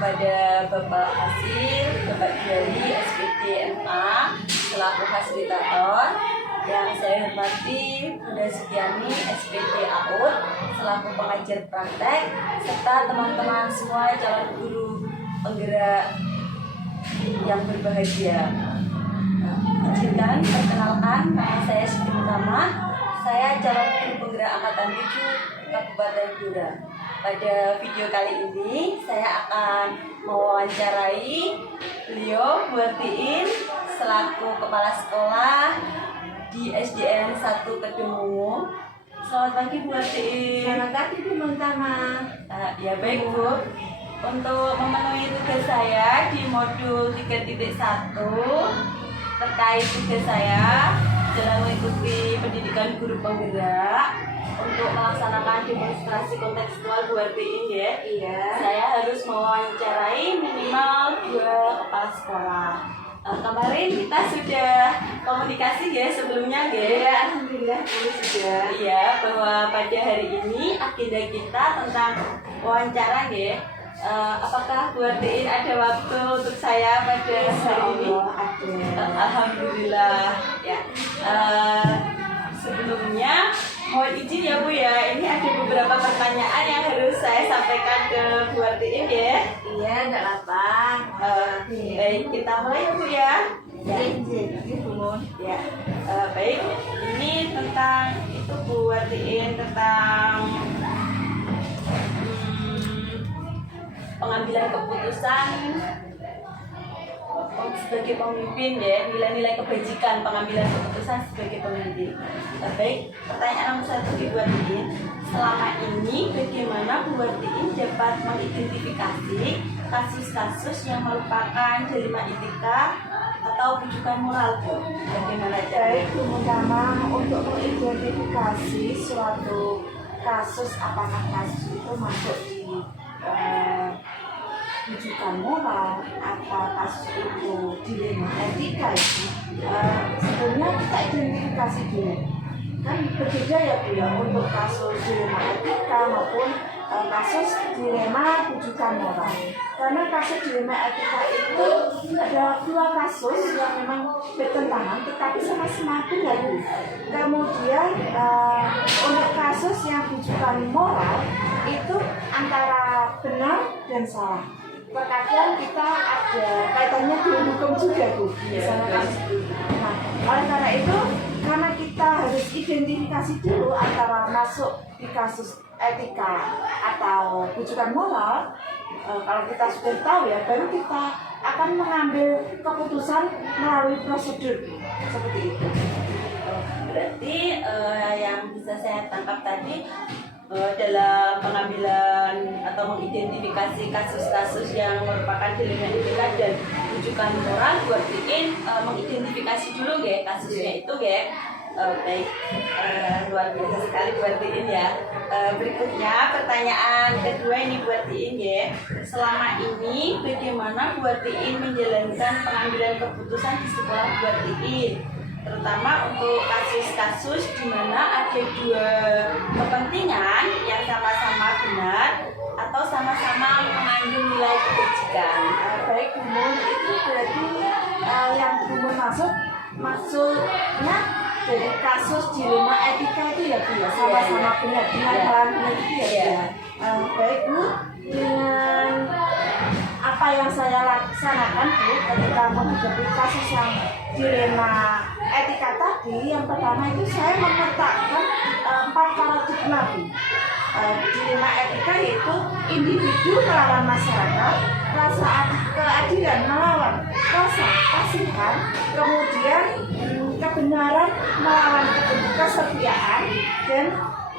kepada Bapak Hasil, Bapak Juali, SPD MA, selaku fasilitator, yang saya hormati Bunda Setiani, SPD AUD, selaku pengajar praktek, serta teman-teman semua calon guru penggerak yang berbahagia. Izinkan perkenalkan, nama saya Siti Utama. Saya calon guru penggerak angkatan 7 Kabupaten Blora. Pada video kali ini saya akan mewawancarai beliau Bu Artiin selaku kepala sekolah di SDN 1 Kedungmungu. Selamat pagi Bu Artiin. Selamat pagi Bu Muntama. Ya baik Bu. Untuk memenuhi tugas saya di modul 3.1 terkait tugas saya dalam mengikuti pendidikan guru penggerak untuk melaksanakan demonstrasi kontekstual Bu Artiin ya. Iya. Saya harus mewawancarai minimal 2 kepala sekolah. Kemarin kita sudah komunikasi ya sebelumnya ya. Iya, alhamdulillah sudah. Iya, bahwa pada hari ini agenda kita tentang wawancara ya. Apakah Bu Artiin ada waktu untuk saya pada hari ini? Ada. Alhamdulillah ya. Sebelumnya mohon izin ya Bu ya, ini ada beberapa pertanyaan yang harus saya sampaikan ke Bu Artiin ya. Iya, enggak apa. Baik, kita mulai ya Bu ya. Izin, Bu Mun. Ya, baik. Ini tentang itu Bu Artiin tentang pengambilan keputusan sebagai pemimpin ya, nilai-nilai kebajikan pengambilan keputusan sebagai pemimpin. Baik, pertanyaan nomor 1 Ibu Artiin. Selama ini bagaimana Bu Artiin dapat mengidentifikasi kasus-kasus yang merupakan delima etika atau rujukan moral Bu? Bagaimana caranya? Baik Bu Muntama, untuk mengidentifikasi suatu kasus, apakah kasus itu masuk di rujukan moral atau kasus itu dilema etika itu sebenarnya kita identifikasi dulu. Kan berbeda ya Bu ya, untuk kasus dilema etika maupun kasus dilema rujukan moral. Karena kasus dilema etika itu ada 2 kasus yang memang bertentangan tetapi sama-sama benar Bu. Kemudian untuk kasus yang rujukan moral itu antara benar dan salah. Terkadang kita ada kaitannya dengan hukum juga Bu. Misalnya kasus itu. Nah, oleh karena itu, karena kita harus identifikasi dulu antara masuk di kasus etika atau rujukan moral. Kalau kita sudah tahu ya, baru kita akan mengambil keputusan melalui prosedur seperti itu. Berarti yang bisa saya tangkap tadi dalam pengambilan atau mengidentifikasi kasus-kasus yang merupakan dilema etika dan rujukan moral, Bu Artiin mengidentifikasi dulu ya kasusnya itu ya. Baik, luar biasa sekali Bu Artiin ya. Berikutnya pertanyaan kedua ini Bu Artiin ya. Selama ini bagaimana Bu Artiin menjalankan pengambilan keputusan di sekolah Bu Artiin? Terutama untuk kasus-kasus di mana ada 2 kepentingan yang sama-sama benar atau sama-sama mengandung nilai kebajikan. Baik Bu Mun, itu berarti yang Bu Mun maksudnya dari kasus dilema etika itu ya Bu ya, sama-sama benar dalam benar itu ya. Baik Bu, dengan apa yang saya laksanakan Bu ketika menghadapi kasus yang dilema etika tadi, yang pertama itu saya memetakan 4 paradigma Bu. Dilema etika yaitu individu melawan masyarakat, rasa keadilan melawan rasa kasihan, kemudian kebenaran melawan kesetiaan, dan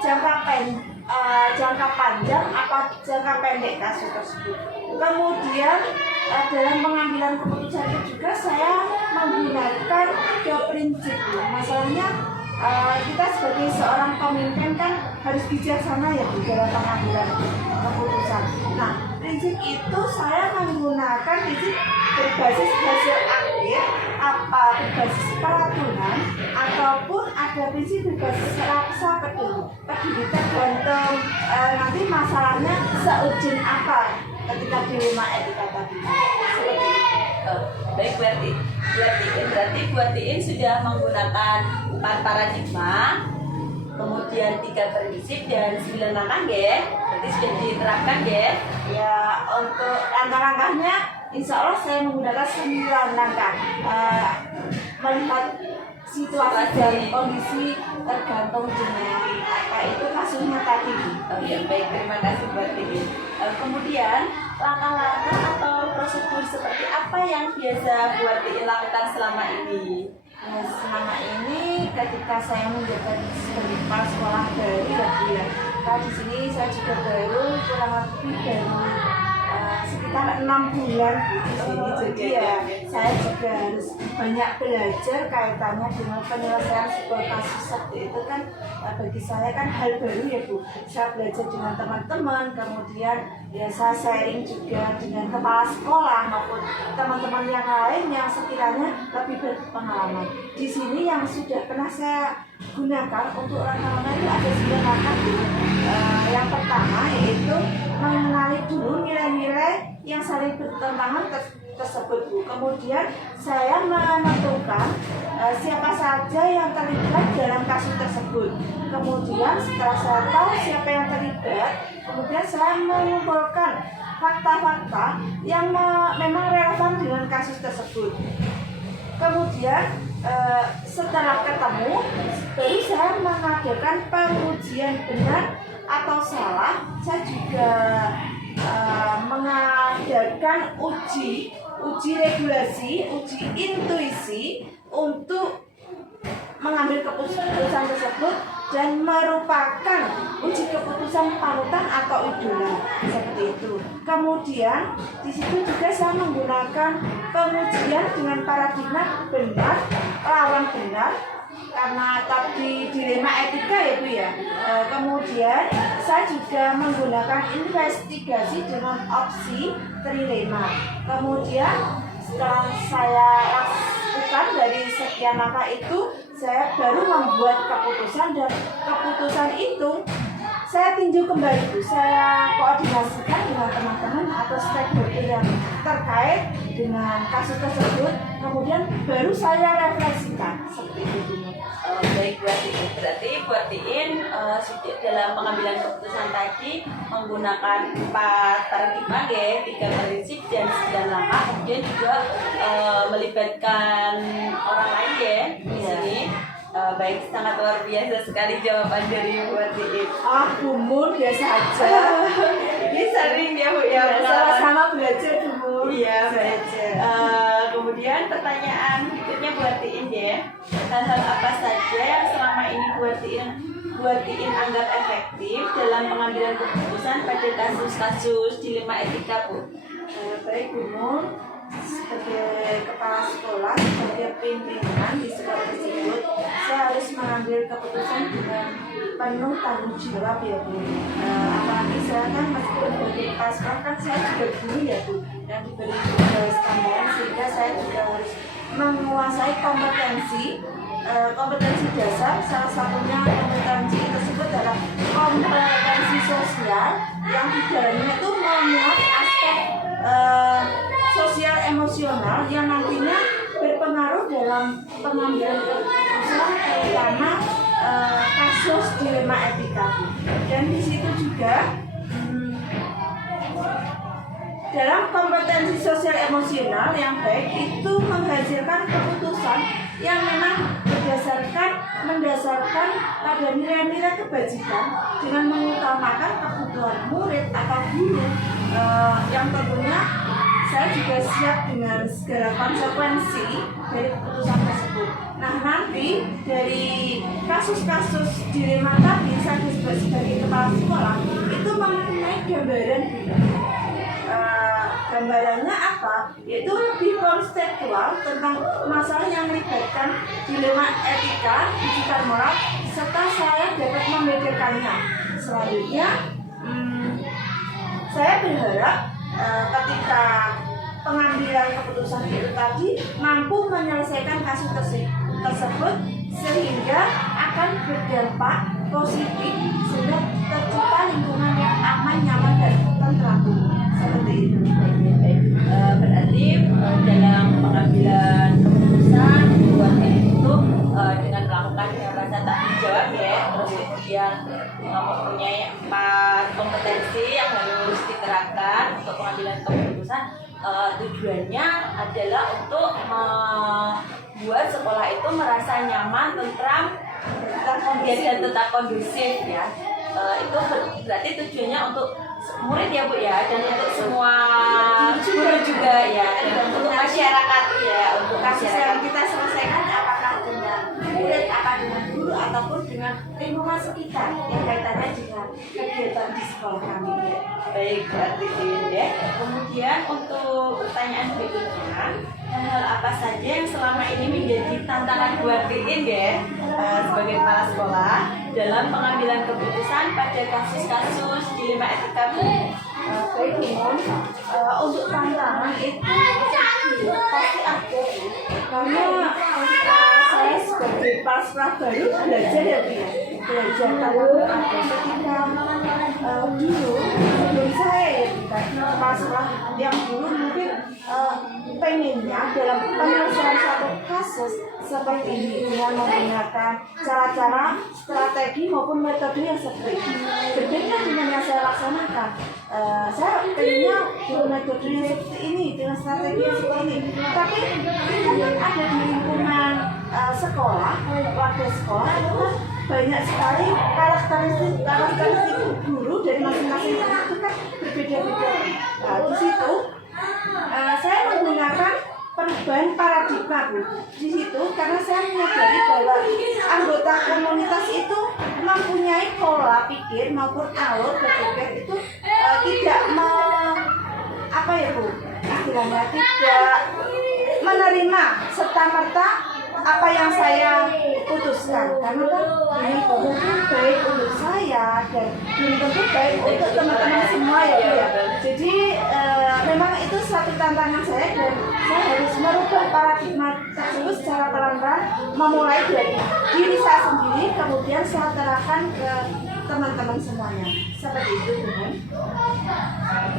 jangka panjang apa jangka pendek kasus tersebut. Kemudian dalam pengambilan keputusan itu juga saya menggunakan 2 prinsip. Masalahnya kita sebagai seorang pemimpin kan harus bijaksana ya Bu dalam pengambilan keputusan. Nah, prinsip itu saya menggunakan prinsip berbasis hasil akhir, apa berbasis peraturan, ataupun ada prinsip berbasis rasa peduli. Peduli tergantung nanti masalahnya seurgent apa ketika dilema etika tadi. Seperti itu. Baik, berarti Bu Atiin sudah menggunakan 4 paradigma, kemudian 3 prinsip dan 9 langkah ya. Berarti sudah diterapkan ya. Ya, untuk langkah-langkahnya insya Allah saya menggunakan 9 langkah. Melihat situasi dan kondisi tergantung dengan apa itu kasusnya tadi. Ya, baik, terima kasih Bu Atiin. Kemudian langkah-langkah atau prosedur seperti apa yang biasa Bu Atiin lakukan selama ini? Selama ini ketika saya menjabat sebagai kepala sekolah baru ya Bu ya. Di sini saya juga baru kurang lebih sekitar 6 bulan di sini. Jadi ya saya juga harus banyak belajar kaitannya dengan penyelesaian sebuah kasus seperti itu kan. Bagi saya kan hal baru ya Bu. Saya belajar dengan teman-teman, kemudian ya saya sharing juga dengan kepala sekolah maupun teman-teman yang lain yang sekiranya lebih berpengalaman. Di sini yang sudah pernah saya gunakan untuk langkah-langkah itu ada 9 langkah. Yang pertama yaitu mengenali dulu nilai-nilai yang saling bertentangan tersebut Bu. Kemudian saya menentukan siapa saja yang terlibat dalam kasus tersebut. Kemudian setelah saya tahu siapa yang terlibat, kemudian saya mengumpulkan fakta-fakta yang memang relevan dengan kasus tersebut. Kemudian setelah ketemu, baru saya mengadakan pengujian benar atau salah. Saya juga mengadakan uji regulasi, uji intuisi untuk mengambil keputusan tersebut dan merupakan uji keputusan panutan atau idola seperti itu. Kemudian di situ juga saya menggunakan pengujian dengan paradigma benar lawan benar karena tadi dilema etika ya Bu ya. Kemudian saya juga menggunakan investigasi dengan opsi trilema. Kemudian setelah saya lakukan dari sekian langkah itu, saya baru membuat keputusan dan keputusan itu saya tinjau kembali Bu. Saya koordinasikan dengan teman-teman atau stakeholder yang terkait dengan kasus tersebut. Kemudian baru saya refleksikan seperti itu. Baik Bu Atiin, berarti Bu Atiin dalam pengambilan keputusan tadi menggunakan 4 paradigma ya, 3 prinsip dan 9 langkah, kemudian juga melibatkan orang lain ya di sini. Baik, sangat luar biasa sekali jawaban dari Bu Atiin. Bu Mun biasa aja. Ini sering ya Bu ya, sama-sama belajar Bu Mun. Iya, belajar. Kemudian pertanyaan berikutnya Bu Atiin ya, hal-hal apa saja yang selama ini Bu Atiin anggap efektif dalam pengambilan keputusan pada kasus-kasus dilema etika Bu? Baik Bu Mun, sebagai kepala sekolah, sebagai pimpinan di sekolah tersebut, saya harus mengambil keputusan dengan penuh tanggung jawab ya Bu. Apalagi saya kan meskipun sebagai kepala sekolah kan saya juga guru ya Bu, yang diberi tugas tambahan sehingga saya juga harus menguasai kompetensi dasar. Salah satunya kompetensi tersebut adalah kompetensi sosial yang di dalamnya itu memuat aspek sosial emosional yang nantinya berpengaruh dalam pengambilan keputusan terutama kasus dilema etika. Dan di situ juga dalam kompetensi sosial emosional yang baik itu menghasilkan keputusan yang memang mendasarkan pada nilai-nilai kebajikan dengan mengutamakan kebutuhan murid atau guru yang tentunya saya juga siap dengan segala konsekuensi dari keputusan tersebut. Nah nanti dari kasus-kasus dilema tadi saya sebagai kepala sekolah itu mempunyai gambaran gambarannya apa? Yaitu lebih konseptual tentang masalah yang melibatkan dilema etika, digital moral, serta saya dapat membedakannya. Selanjutnya, saya berharap ketika pengambilan keputusan itu tadi mampu menyelesaikan kasus tersebut sehingga akan berdampak positif sehingga tercipta lingkungan yang aman, nyaman, dan tentram. seperti itu. Berarti dalam pengambilan keputusan buat itu dengan melakukan rasa tanggung jawab ya, terus kemudian mempunyai 4 kompetensi yang harus diterapkan untuk pengambilan keputusan. Tujuannya adalah untuk membuat sekolah itu merasa nyaman, tentram, dan tetap kondusif ya. Itu berarti tujuannya untuk murid ya Bu ya, dan untuk semua guru juga ya, dan untuk masyarakat ya, untuk Kasus masyarakat. yang kita selesaikan apakah dengan murid, apa dengan guru, ataupun dengan lingkungan sekitar yang kaitannya dengan kegiatan di sekolah kami ya. Baik, berarti ini ya. Kemudian untuk pertanyaan berikutnya, hal apa saja yang selama ini menjadi tantangan buat Tiin ya sebagai kepala sekolah dalam pengambilan keputusan pada kasus-kasus dilema etika Bu? Baik, Umum, untuk tantangan itu pasti ada Bu. Karena saya sebagai kepala sekolah baru belajar ya Bu ya, belajar tantangan ada ketika dulu sebelum saya ya Bu, kepala sekolah yang dulu mungkin pengennya dalam penyelesaian satu kasus seperti ini dengan menggunakan cara-cara, strategi maupun metode yang seperti ini. Berbeda dengan yang saya laksanakan. Saya pengennya dengan metode yang seperti ini, dengan strategi yang seperti ini. Tapi kita kan ada di lingkungan sekolah, warga sekolah itu kan banyak sekali karakteristik guru dari masing-masing guru itu kan berbeda-beda. Di situ saya menggunakan perubahan paradigma Bu. Di situ karena saya menyadari bahwa anggota komunitas itu mempunyai pola pikir maupun alur berpikir itu tidak apa ya Bu, istilahnya tidak menerima serta-merta apa yang saya putuskan, karena kan ini tentu baik untuk saya dan belum tentu baik untuk teman-teman semua ya Bu ya. Jadi memang itu suatu tantangan saya dan saya harus merubah paradigma tersebut secara pelan-pelan, memulai dari diri saya sendiri, kemudian saya terapkan ke teman-teman semuanya. Seperti itu teman.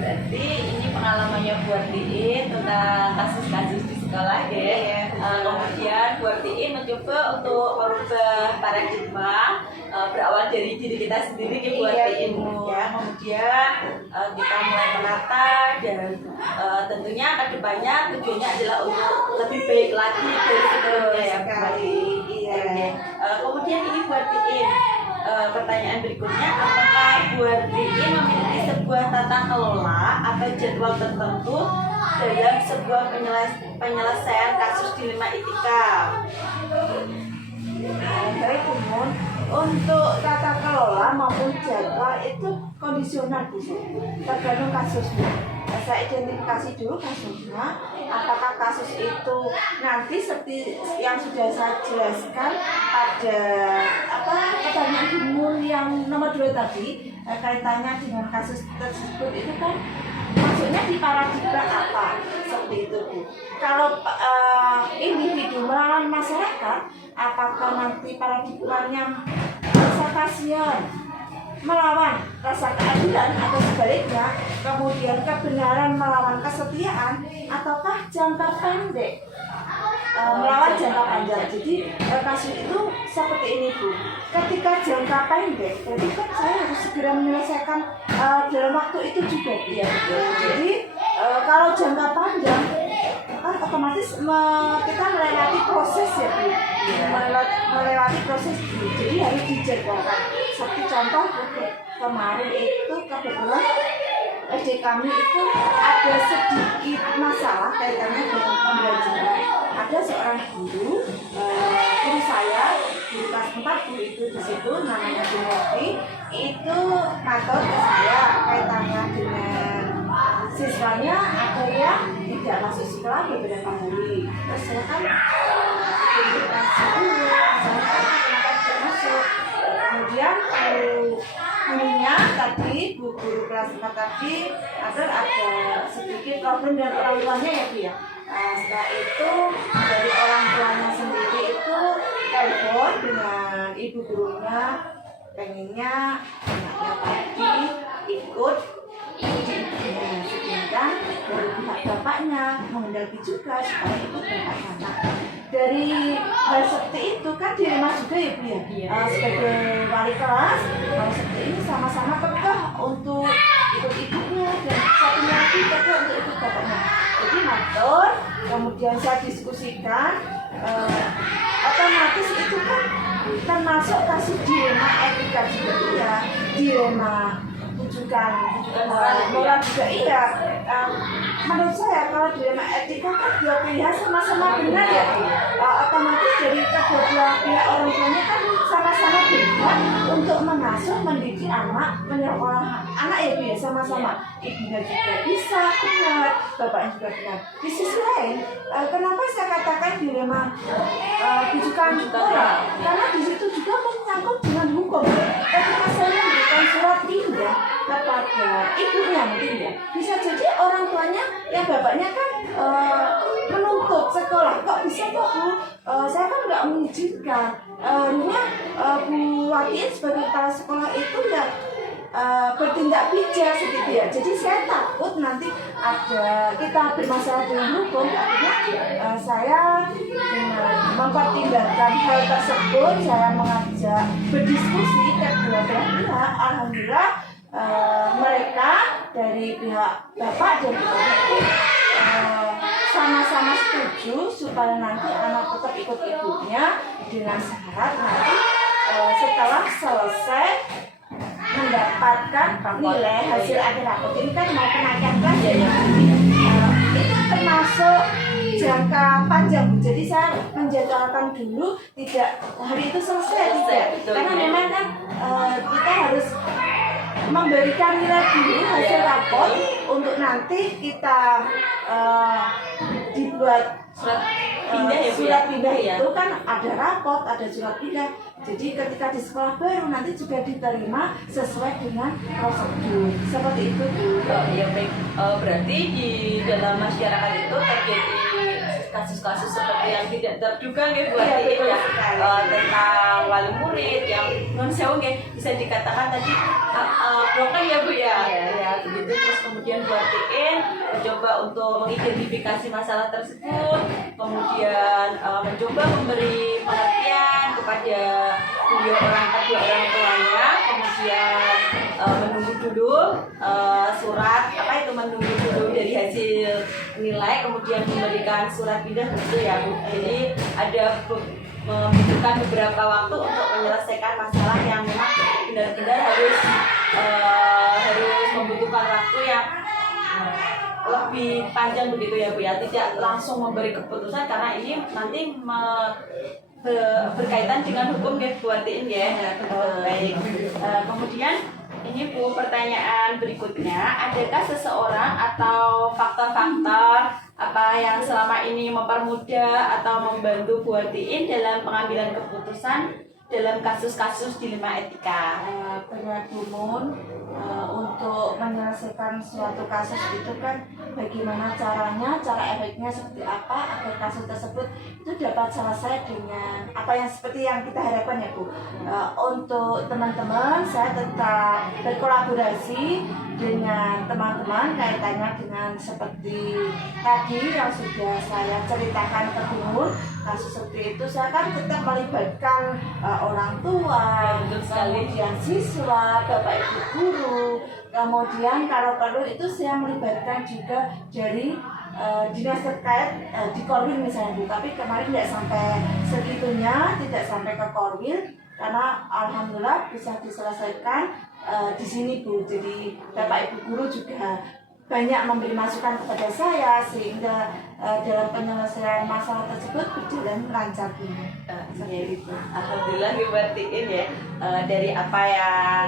Berarti ini pengalamannya buat Tiin tentang kasus-kasus di sekolah ya. Kemudian buat Tiin mencoba untuk merubah paradigma berawal dari diri kita sendiri ya buat Tiin ya. Kemudian kita mulai menata dan tentunya kedepannya tujuannya adalah untuk lebih baik lagi dari sebelumnya ya sekali. Iya. Kemudian ini buat Tiin. Pertanyaan berikutnya, apakah buat Tiin memiliki sebuah tata kelola atau jadwal tertentu dalam sebuah penyelesaian kasus dilema etika? Baik Umum, untuk tata kelola maupun jadwal itu kondisional Bu, tergantung kasusnya. Saya identifikasi dulu kasusnya, apakah kasus itu nanti seperti yang sudah saya jelaskan pada pertanyaan umum yang nomor 2 tadi, kaitannya dengan kasus tersebut itu kan maksudnya di paradigma apa, seperti itu Bu. Kalau individu melawan masyarakat, apakah nanti paradigmanya rasa kasihan melawan rasa keadilan atau sebaliknya, kemudian kebenaran melawan kesetiaan, ataukah jangka pendek melawan jangka panjang. Jadi kasus itu seperti ini Bu, ketika jangka pendek berarti kan saya harus segera menyelesaikan dalam waktu itu juga ya. Jadi kalau jangka panjang kan otomatis kita melewati proses ya Bu, melewati proses dulu. Jadi harus dijadwalkan. Seperti contoh kemarin itu kebetulan SD kami itu ada sedikit masalah kaitannya dengan pembelajaran. Ada seorang guru saya, guru kelas 4 Bu itu di situ namanya Bu Novi, itu kantor ke saya kaitannya dengan siswanya ada yang tidak masuk sekolah beberapa hari. Terus saya kan identifikasi dulu, kenapa tidak masuk. Kemudian gurunya tadi, Bu guru kelas 4 tadi, agar ada sedikit problem dengan orang tuanya ya Bu ya. Setelah itu dari orang tuanya sendiri itu telepon dengan ibu gurunya, pengennya anaknya tadi ikut uji ibunya. disampaikan dari pihak bapaknya menghendaki juga supaya ikut anak. Dari hal seperti itu kan di rumah juga ya Bu ya. Sebagai wali kelas, hal seperti ini sama-sama kekeh untuk ikut ibunya dan satunya lagi kekeh untuk ikut bapaknya. Jadi matur, kemudian saya diskusikan, otomatis itu kan termasuk kasus dilema etika juga iya, dilema rujukan moral juga iya. Menurut saya kalau dilema etika kan dua pilihan sama-sama benar ya, otomatis dari kedua belah pihak orang tuanya kan sama-sama berhak untuk mengasuh, mendidik anak, menyekolah anak ya Bu ya, sama-sama. Ibunya juga bisa benar, bapaknya juga benar. Di sisi lain, kenapa saya katakan dilema rujukan moral? Karena di situ juga menyangkut dengan hukum. Ketika saya memberikan surat pindah kepada ibunya mungkin ya, bisa jadi orang tuanya yang bapaknya kan menuntut sekolah, kok bisa kok Bu, saya kan nggak mengizinkan. Akhirnya Bu Watin sebagai kepala sekolah itu ya bertindak bijak seperti ya. Jadi saya takut nanti ada kita bermasalah dengan hukum. Akhirnya saya dengan mempertimbangkan hal tersebut, saya mengajak berdiskusi kedua belah pihak. Alhamdulillah mereka dari pihak bapak dan ibu sama-sama setuju supaya nanti anak tetap ikut ibunya dengan syarat nanti setelah selesai mendapatkan nilai hasil akhir rapot ini kan mau kenaikan kelas ya, itu termasuk jangka panjang Bu. Jadi saya menjadwalkan dulu tidak hari itu selesai tidak, karena memang kan kita harus memberikan nilai dulu hasil rapor untuk nanti kita dibuat surat pindah ya, surat pindah itu kan ada rapot, ada surat pindah. Jadi ketika di sekolah baru nanti juga diterima sesuai dengan prosedur. Seperti itu Bu. Ya baik. Berarti di dalam masyarakat itu terjadi kasus-kasus seperti yang tidak terduga ya Bu ya, tentang wali murid yang non sewu bisa dikatakan tadi broken ya Bu ya. Ya begitu, terus kemudian Bu Atiin mencoba untuk mengidentifikasi masalah tersebut, kemudian mencoba memberi pengertian kepada kedua orang tuanya, kemudian menunggu dulu surat menunggu dulu dari hasil nilai, kemudian memberikan surat pindah begitu ya Bu. Jadi ada membutuhkan beberapa waktu untuk menyelesaikan masalah yang memang benar-benar harus membutuhkan waktu yang lebih panjang begitu ya Bu ya, tidak langsung memberi keputusan karena ini nanti berkaitan dengan hukum ya Bu Atiin ya. Baik. Kemudian ini Bu, pertanyaan berikutnya, adakah seseorang atau faktor-faktor apa yang selama ini mempermudah atau membantu Bu Atiin dalam pengambilan keputusan dalam kasus-kasus dilema etika? Benar Bu Mun, untuk menyelesaikan suatu kasus itu kan bagaimana caranya, cara efeknya seperti apa agar kasus tersebut itu dapat selesai dengan apa yang seperti yang kita harapkan ya Bu. Untuk teman-teman saya tetap berkolaborasi dengan teman-teman kaitannya dengan seperti tadi yang sudah saya ceritakan ke Bu Mun. Kasus seperti itu saya kan tetap melibatkan orang tua, kemudian siswa, bapak ibu guru, kemudian kalau perlu itu saya melibatkan juga dari dinas terkait di Korwil misalnya Bu. Tapi kemarin tidak sampai segitunya, tidak sampai ke Korwil karena alhamdulillah bisa diselesaikan di sini Bu. Jadi bapak ibu guru juga banyak memberi masukan kepada saya sehingga dalam penyelesaian masalah tersebut berjalan lancar Bu. Alhamdulillah Bu Atiin ya, dari apa yang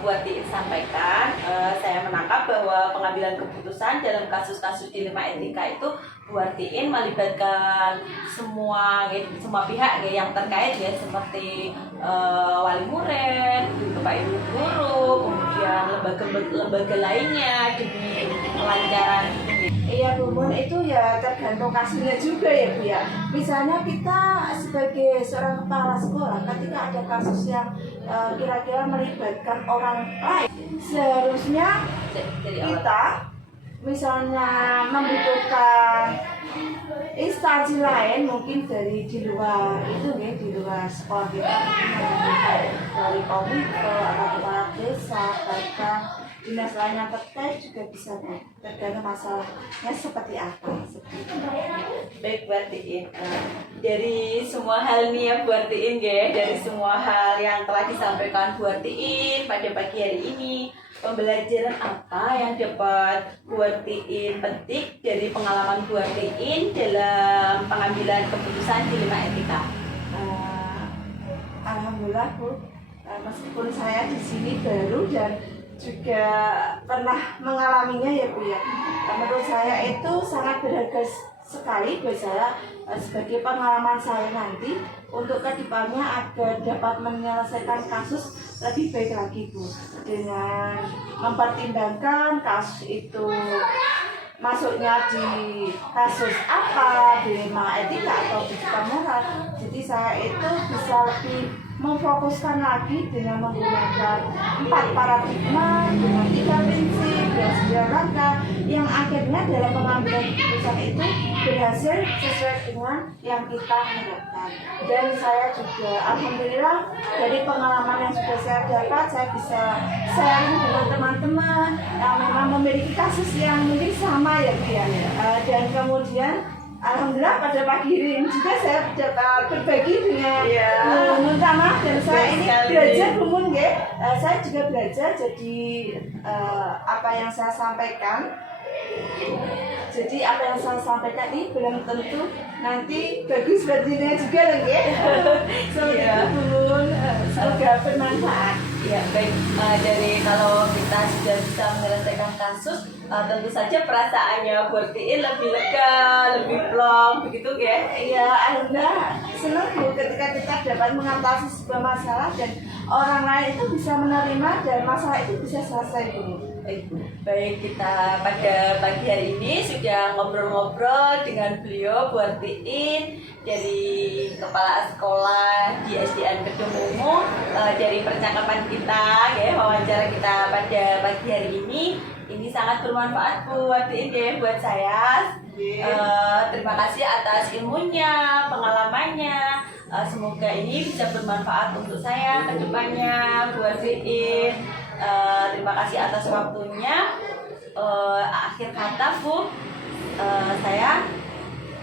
Bu Atiin sampaikan, saya menangkap bahwa pengambilan keputusan dalam kasus-kasus dilema etika itu Bu Atiin melibatkan semua pihak yang terkait ya, seperti wali murid, bapak ibu guru, kemudian lembaga lainnya demi kelancaran. Iya Bu Mun, itu ya tergantung kasusnya juga ya Bu ya. Misalnya kita sebagai seorang kepala sekolah ketika ada kasus yang kira-kira melibatkan orang lain, seharusnya kita misalnya membutuhkan instansi lain mungkin dari di luar itu ya, di luar sekolah kita membutuhkan dari komite atau kepala desa bahkan dinas lain yang terkait juga bisa tergantung masalahnya seperti apa. Baik Bu Artiin, dari semua hal nih ya Bu Artiin ya, dari semua hal yang telah disampaikan Bu Artiin pada pagi hari ini, pembelajaran apa yang dapat Bu Artiin petik dari pengalaman Bu Artiin dalam pengambilan keputusan dilema etika? Alhamdulillah Bu, meskipun saya di sini baru dan juga pernah mengalaminya ya Bu ya, menurut saya itu sangat berharga sekali buat saya sebagai pengalaman saya nanti untuk kedepannya agar dapat menyelesaikan kasus lebih baik lagi Bu, dengan mempertimbangkan kasus itu masuknya di kasus apa, dilema etika atau etika moral. Jadi saya itu bisa lebih memfokuskan lagi dengan menggunakan 4 paradigma dengan 3 prinsip dan 9 langkah yang akhirnya dalam pengambilan keputusan itu berhasil sesuai dengan yang kita harapkan. Dan saya juga alhamdulillah dari pengalaman yang sudah saya dapat, saya bisa sharing dengan teman-teman yang memang memiliki kasus yang mungkin sama ya Bu ya. Dan kemudian alhamdulillah pada pagi ini juga saya dapat berbagi dengan minta maaf dan saya ini belajar bumun ya. Saya juga belajar jadi apa yang saya sampaikan. Jadi apa yang saya sampaikan ini belum tentu nanti bagus buat dirinya juga loh ya. Semoga bermanfaat. Ya baik, dari kalau kita sudah bisa menyelesaikan kasus, tentu saja perasaannya Bu Artiin lebih lega, lebih plong, begitu ya? Iya, alhamdulillah senang Bu ketika kita dapat mengatasi sebuah masalah dan orang lain itu bisa menerima dan masalah itu bisa selesai Bu. Baik, kita pada pagi hari ini sudah ngobrol-ngobrol dengan beliau Bu Artiin dari Kepala Sekolah di SDN Kedungmungu. Dari percakapan kita, ya, wawancara kita pada pagi hari ini sangat bermanfaat Bu Artiin ya buat saya. Terima kasih atas ilmunya, pengalamannya. Semoga ini bisa bermanfaat untuk saya ke depannya Bu Artiin. Terima kasih atas waktunya. Akhir kata Bu, saya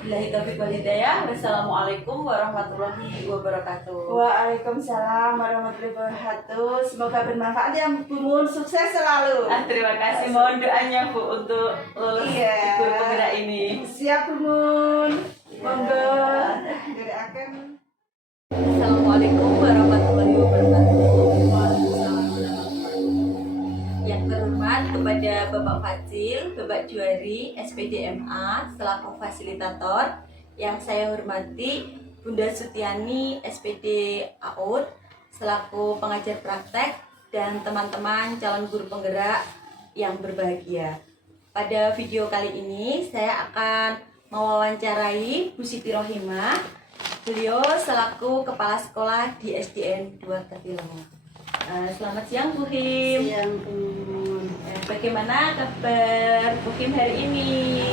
billahi taufiq wal hidayah. Wassalamualaikum warahmatullahi wabarakatuh. Waalaikumsalam warahmatullahi wabarakatuh. Semoga bermanfaat ya Bu Mun, sukses selalu. Terima kasih, mohon doanya Bu untuk lulus guru penggerak ini. Siap Bu Mun. Monggo dari akan. Assalamualaikum warahmatullahi wabarakatuh. Yang terhormat kepada Bapak Fadzil, Bapak Juari, SPDMA selaku fasilitator. Yang saya hormati Bunda Sutiani, SPD AUD selaku pengajar praktek, dan teman-teman calon guru penggerak yang berbahagia. Pada video kali ini saya akan mewawancarai Bu Siti Rohimah. Beliau selaku kepala sekolah di SDN 2 Katilango. Selamat siang Bu Him. Siang Bu. Bagaimana kabar Bu Him hari ini?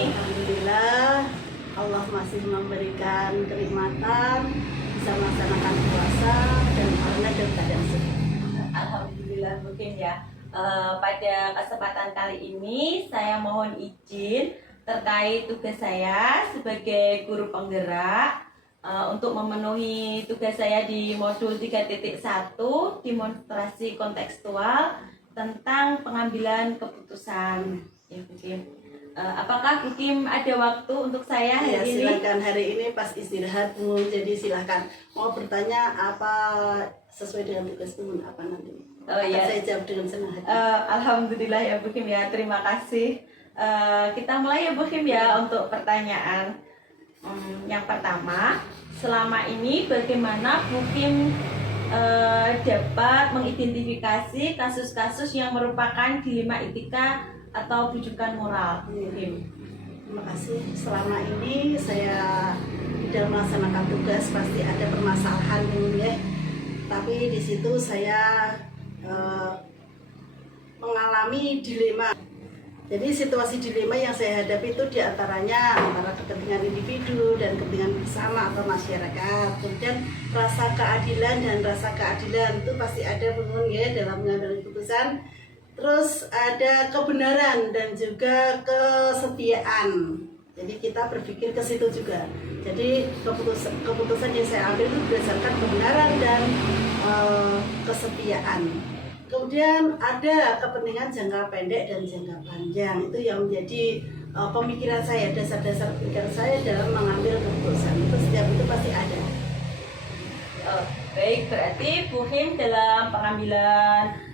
Alhamdulillah Allah masih memberikan kenikmatan bisa melaksanakan puasa dan karena dalam keadaan sehat. Alhamdulillah Bu Him ya. Pada kesempatan kali ini saya mohon izin terkait tugas saya sebagai guru penggerak. Untuk memenuhi tugas saya di modul 3.1 demonstrasi kontekstual tentang pengambilan keputusan ya Bu Kim. Apakah Bu Kim ada waktu untuk saya hari ini? Silakan, hari ini pas istirahat Bu, jadi silakan mau bertanya apa sesuai dengan tugas Bu apa nanti. Saya jawab dengan senang hati. Alhamdulillah ya Bu Kim ya, terima kasih. Kita mulai ya Bu Kim ya untuk pertanyaan. Yang pertama, selama ini bagaimana Bu Kim dapat mengidentifikasi kasus-kasus yang merupakan dilema etika atau bujukan moral Bu Kim? Terima kasih. Selama ini saya di dalam melaksanakan tugas pasti ada permasalahan ya. Tapi di situ saya mengalami dilema. Jadi situasi dilema yang saya hadapi itu diantaranya antara kepentingan individu dan kepentingan bersama atau masyarakat. Kemudian rasa keadilan dan rasa keadilan itu pasti ada ya dalam mengambil keputusan. Terus ada kebenaran dan juga kesetiaan. Jadi kita berpikir ke situ juga. Jadi keputusan yang saya ambil itu berdasarkan kebenaran dan kesetiaan. Kemudian ada kepentingan jangka pendek dan jangka panjang. Itu yang menjadi pemikiran saya, dasar-dasar pemikiran saya dalam mengambil keputusan. Itu setiap itu pasti ada. Baik, berarti Bu Him dalam pengambilan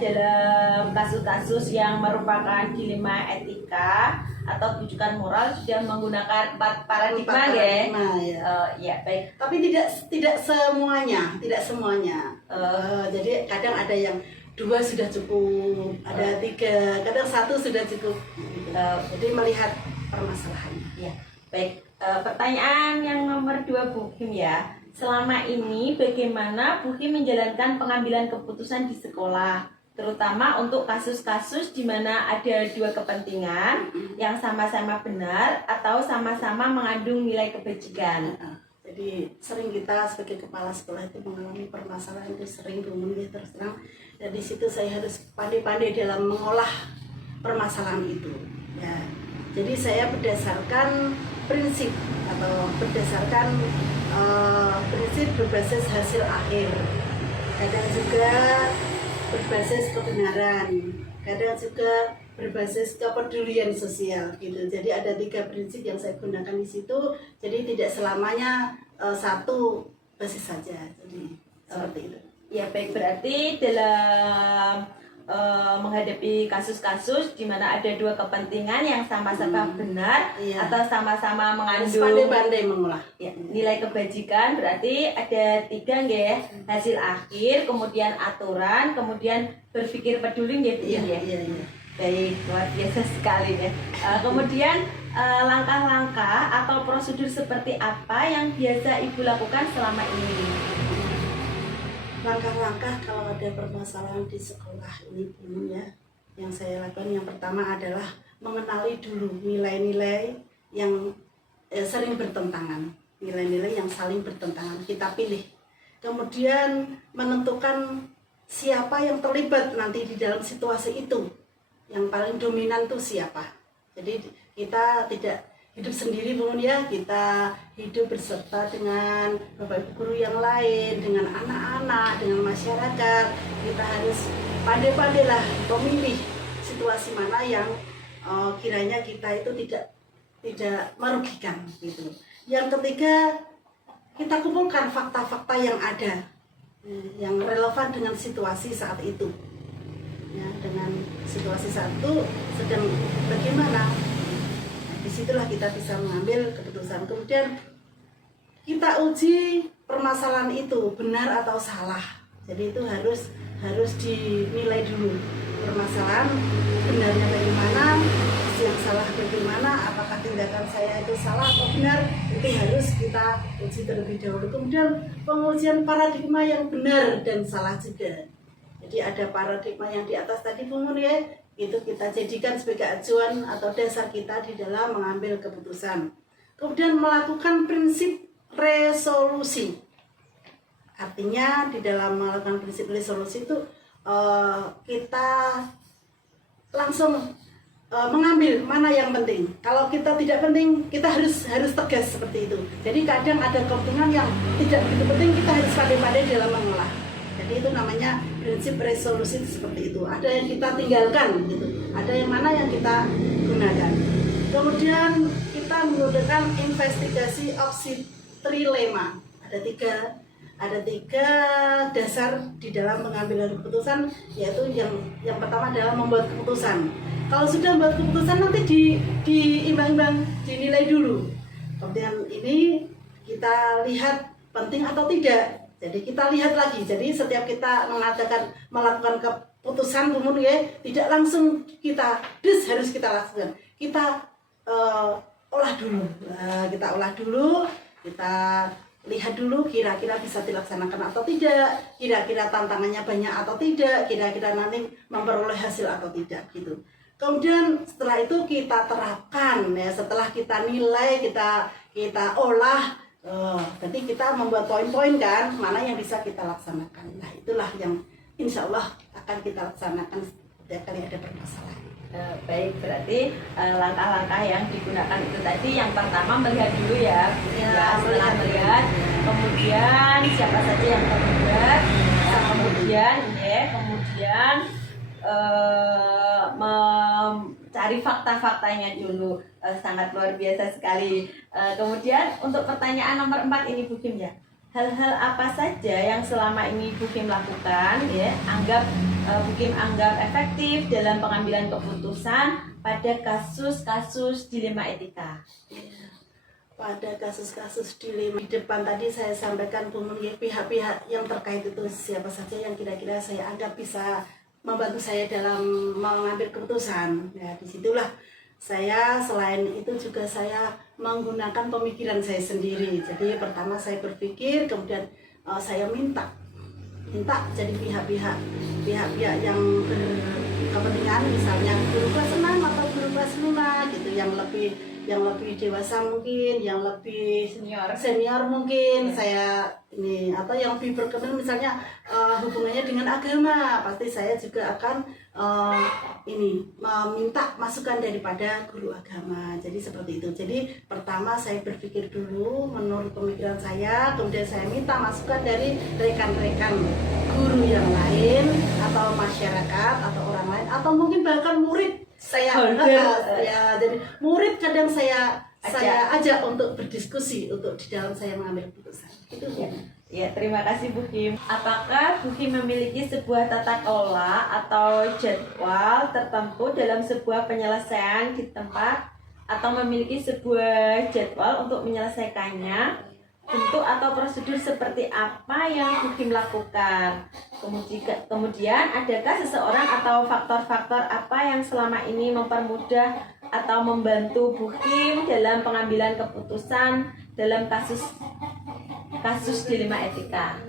dalam kasus-kasus yang merupakan dilema etika atau rujukan moral sudah menggunakan 4 paradigma ya. Ya, baik. Tapi tidak semuanya. Jadi kadang ada yang 2 sudah cukup, ada 3, kadang 1 sudah cukup. Jadi melihat permasalahannya. Ya, baik. Pertanyaan yang nomor 2 Bu Him ya. Selama ini bagaimana Bu Him menjalankan pengambilan keputusan di sekolah, terutama untuk kasus-kasus di mana ada 2 kepentingan yang sama-sama benar atau sama-sama mengandung nilai kebajikan. Jadi sering kita sebagai kepala sekolah itu mengalami permasalahan itu sering berumur terus terang. Dan di situ saya harus pandai-pandai dalam mengolah permasalahan itu. Ya, jadi saya berdasarkan prinsip atau berdasarkan prinsip berbasis hasil akhir. Kadang juga berbasis kebenaran, kadang juga berbasis kepedulian sosial gitu. Jadi ada 3 prinsip yang saya gunakan di situ. Jadi tidak selamanya satu basis saja. Jadi seperti itu. Ya, baik, berarti dalam menghadapi kasus-kasus di mana ada 2 kepentingan yang sama-sama benar atau sama-sama mengandung pandai-pandai mengolah nilai kebajikan, berarti ada 3 ya, hasil akhir, kemudian aturan, kemudian berpikir peduli gitu ya. Baik, luar biasa sekali ya. Kemudian langkah-langkah atau prosedur seperti apa yang biasa Ibu lakukan selama ini? Langkah-langkah kalau ada permasalahan di sekolah ini ya, yang saya lakukan yang pertama adalah mengenali dulu nilai-nilai yang sering bertentangan, nilai-nilai yang saling bertentangan kita pilih. Kemudian menentukan siapa yang terlibat nanti di dalam situasi itu, yang paling dominan tuh siapa. Jadi kita tidak hidup sendiri ya, kita hidup berserta dengan bapak ibu guru yang lain, dengan anak-anak, dengan masyarakat. Kita harus pandai-pandailah memilih situasi mana yang kiranya kita itu tidak merugikan gitu. Yang ketiga, kita kumpulkan fakta-fakta yang ada yang relevan dengan situasi saat itu. Ya, dengan situasi saat itu sedang bagaimana, disitulah kita bisa mengambil keputusan. Kemudian kita uji permasalahan itu benar atau salah. Jadi itu harus dinilai dulu permasalahan benarnya bagaimana, yang salah bagaimana, apakah tindakan saya itu salah atau benar, itu harus kita uji terlebih dahulu. Kemudian pengujian paradigma yang benar dan salah juga. Jadi ada paradigma yang di atas tadi Bungun ya, itu kita jadikan sebagai acuan atau dasar kita di dalam mengambil keputusan. Kemudian melakukan prinsip resolusi. Artinya di dalam melakukan prinsip resolusi itu kita langsung mengambil mana yang penting. Kalau kita tidak penting, kita harus tegas seperti itu. Jadi kadang ada kepentingan yang tidak begitu penting, kita harus pandai-pandai dalam mengolah. Jadi itu namanya prinsip resolusi seperti itu. Ada yang kita tinggalkan gitu, ada yang mana yang kita gunakan. Kemudian kita menggunakan investigasi opsi trilema. Ada tiga dasar di dalam mengambil keputusan, yaitu yang pertama adalah membuat keputusan. Kalau sudah membuat keputusan nanti diimbang-imbang, dinilai dulu. Kemudian ini kita lihat penting atau tidak. Jadi kita lihat lagi. Jadi setiap kita melakukan keputusan kemudian tidak langsung kita harus kita lakukan. Kita olah dulu. Kita olah dulu. Kita lihat dulu kira-kira bisa dilaksanakan atau tidak. Kira-kira tantangannya banyak atau tidak. Kira-kira nanti memperoleh hasil atau tidak gitu. Kemudian setelah itu kita terapkan ya, setelah kita nilai, kita olah, berarti kita membuat poin-poin kan, mana yang bisa kita laksanakan. Nah itulah yang insya Allah akan kita laksanakan setiap kali ada permasalahan. Baik, berarti langkah-langkah yang digunakan itu tadi yang pertama melihat dulu ya, setelah melihat, kemudian siapa saja yang terlibat, kemudian mencari fakta-faktanya dulu. Sangat luar biasa sekali. Kemudian untuk pertanyaan nomor 4 ini Bu Kim ya, hal-hal apa saja yang selama ini Bu Kim lakukan ya, Bu Kim anggap efektif dalam pengambilan keputusan pada kasus-kasus dilema etika? Pada kasus-kasus dilema di depan tadi saya sampaikan Bu Mun, pihak-pihak yang terkait itu siapa saja yang kira-kira saya anggap bisa membantu saya dalam mengambil keputusan. Ya, disitulah saya selain itu juga saya menggunakan pemikiran saya sendiri. Jadi pertama saya berpikir, kemudian saya minta jadi pihak-pihak yang berkepentingan, misalnya guru kelas 6 atau guru kelas 5 gitu, yang lebih dewasa mungkin, yang lebih senior mungkin, saya ini, atau yang lebih berkepentingan misalnya hubungannya dengan agama, pasti saya juga akan meminta masukan daripada guru agama. Jadi seperti itu. Jadi pertama saya berpikir dulu menurut pemikiran saya, kemudian saya minta masukan dari rekan-rekan guru yang lain atau masyarakat atau orang lain atau mungkin bahkan murid saya. Ya, jadi murid kadang saya ajak untuk berdiskusi untuk di dalam saya mengambil keputusan. Itu ya. Ya, terima kasih Bu Kim. Apakah Bu Kim memiliki sebuah tata kelola atau jadwal tertentu dalam sebuah penyelesaian di tempat, atau memiliki sebuah jadwal untuk menyelesaikannya? Bentuk atau prosedur seperti apa yang Bu Kim lakukan? Kemudian adakah seseorang atau faktor-faktor apa yang selama ini mempermudah atau membantu Bu Kim dalam pengambilan keputusan dalam kasus dilema etika?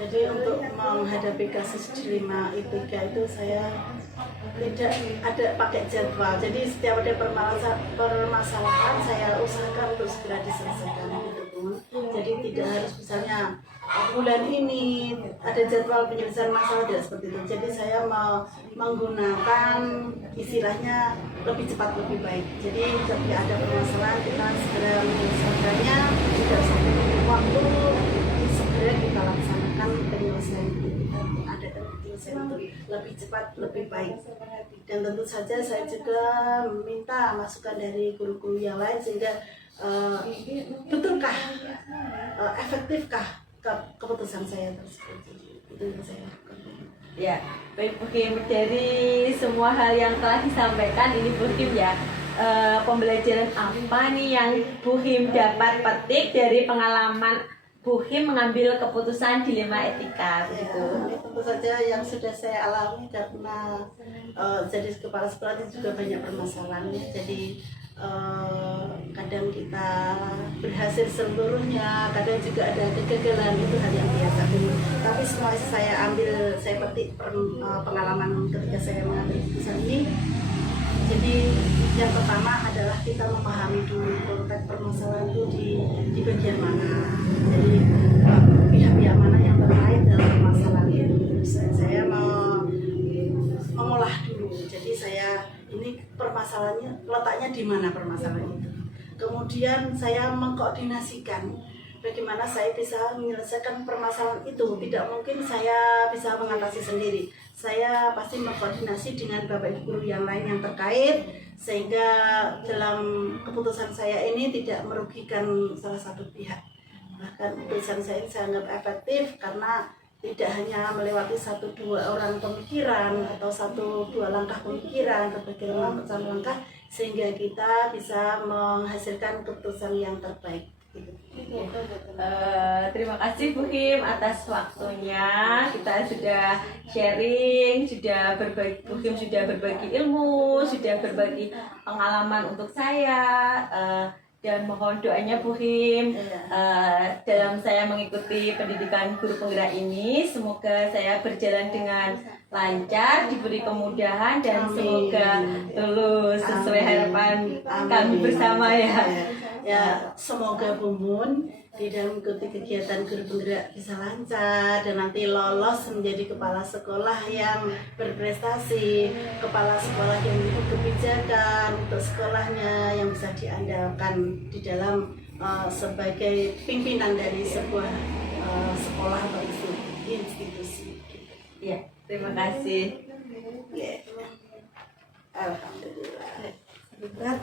Jadi untuk menghadapi kasus dilema etika itu saya tidak ada pakai jadwal. Jadi setiap ada permasalahan saya usahakan untuk segera diselesaikan gitu pun. Jadi tidak harus misalnya bulan ini ada jadwal penyelesaian masalah, tidak seperti itu. Jadi saya menggunakan istilahnya lebih cepat lebih baik. Jadi ketika ada permasalahan kita segera menyelesaikannya, tidak sampai waktu, segera kita laksanakan penyelesaian itu. Ada penyelesaian itu lebih cepat lebih baik. Dan tentu saja saya juga meminta masukan dari guru-guru yang lain sehingga betulkah, efektifkah keputusan saya tersebut. Itu yang saya lakukan. Ya, baik Bu Kim, dari semua hal yang telah disampaikan ini Bu Kim ya, pembelajaran apa nih yang Bu Kim dapat petik dari pengalaman Bu Kim mengambil keputusan dilema etika begitu? Ya, tentu saja yang sudah saya alami karena jadi kepala sekolah itu juga banyak permasalahannya. Jadi kadang kita berhasil seluruhnya, kadang juga ada kegagalan, itu hal yang biasa. Tapi semua saya petik pengalaman ketika saya mengambil keputusan ini. Jadi yang pertama adalah kita memahami dulu konteks permasalahan itu di bagian mana. Jadi pihak-pihak mana yang terkait dalam permasalahan ini. Saya mau mengolah dulu. Jadi saya ini permasalahannya letaknya di mana permasalahan itu. Kemudian saya mengkoordinasikan bagaimana saya bisa menyelesaikan permasalahan itu. Tidak mungkin saya bisa mengatasi sendiri. Saya pasti mengkoordinasi dengan Bapak Ibu guru yang lain yang terkait, sehingga dalam keputusan saya ini tidak merugikan salah satu pihak. Bahkan keputusan saya ini saya anggap efektif karena tidak hanya melewati 1-2 orang pemikiran atau 1-2 langkah pemikiran, berbagai langkah, sehingga kita bisa menghasilkan keputusan yang terbaik. Terima kasih Bu Kim atas waktunya. Kita sudah sharing, Bu Kim sudah berbagi ilmu, sudah berbagi pengalaman untuk saya. dan mohon doanya Bu Him dalam saya mengikuti pendidikan guru penggerak ini. Semoga saya berjalan dengan lancar, diberi kemudahan, dan Amin. semoga lulus sesuai harapan kami Amin. bersama ya. Ya, semoga Bu Mun di dalam mengikuti kegiatan guru penggerak bisa lancar dan nanti lolos menjadi kepala sekolah yang berprestasi, kepala sekolah yang memiliki kebijakan untuk sekolahnya yang bisa diandalkan di dalam sebagai pimpinan dari sebuah sekolah atau institusi. Ya, terima kasih. Ya. Alhamdulillah.